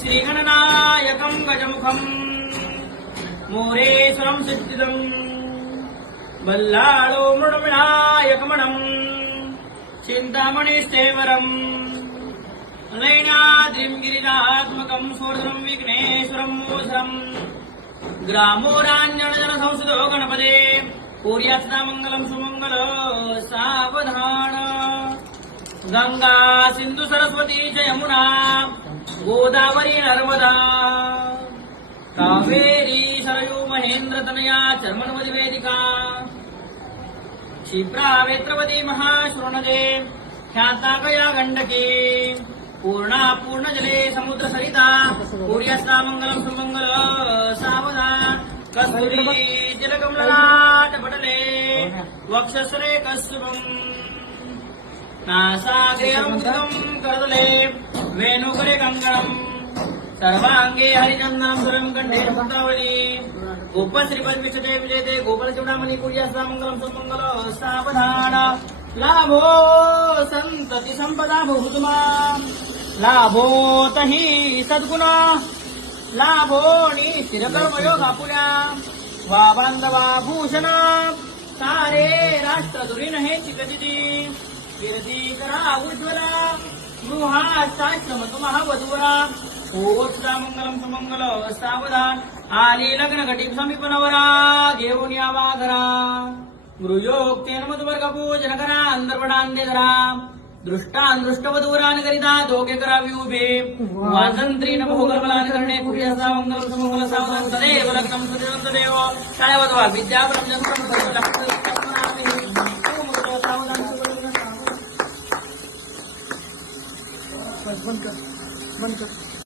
श्रीगणनायकं गजमुखं मोरेश्वरं सिद्धिदं बल्लाळो मृडविनायकमणं चिन्तामणिस्थेवरं लैनाद्रिं गिरिजात्मकं सोर्धं विघ्नेश्वरं मोधरं ग्रामोराञ्जनजनसंसदो गणपते पूर्यात्ना मङ्गलं सुमङ्गल सावधान गंगा सिंधु सरस्वती च यमुना गोदावरी नर्मदा कावेरी सरयू महेंद्र तनया चर्मणवती वेदिका क्षिप्रा वेत्रवती महाश्रोणजे ख्याताकया गंडकी पूर्णा पूर्णजले समुद्र सरिता पूर्यास्ता मंगलम सुमंगल सावधान कस्तुरी तिलकमललाट पटले वक्षसरे कस्तुभम् नासाग्रे अमुदं करदले वेणुकरे कङ्गणम् सर्वाङ्गे हरिचन्दनं सुरं कण्ठे सन्तावली गोपश्रीपद्मिषते विजयते गोपालचूडामणि पूज्यास्ता मङ्गलं सुमङ्गल सावधान लाभो सन्तति सम्पदा बहुतमा लाभो तहि सद्गुण लाभो निश्चिरकर्मयोगा पुण्या वा बान्धवा भूषण सारे राष्ट्र दुरीन हे चिकदिती कीर्ती करा उज्ज्वला गृहाश्चाश्रमत महावधूरा ओष्टा मंगलम सुमंगल सावधान आली लग्न घटी समीपनवरा घेऊन यावा घरा गृहोक्तेन मधुवर्ग पूजन करा अंतर्पणांदे धरा दृष्टान दृष्टवधूरान करिता दोघे करावी उभे वाजंत्रीन बहुगर्भलान करणे कुर्यासा मंगल सुमंगल सावधान सदैव लग्नम सुदिवंत देव शाळेवधवा विद्या ब्रह्मजन्म बंद कर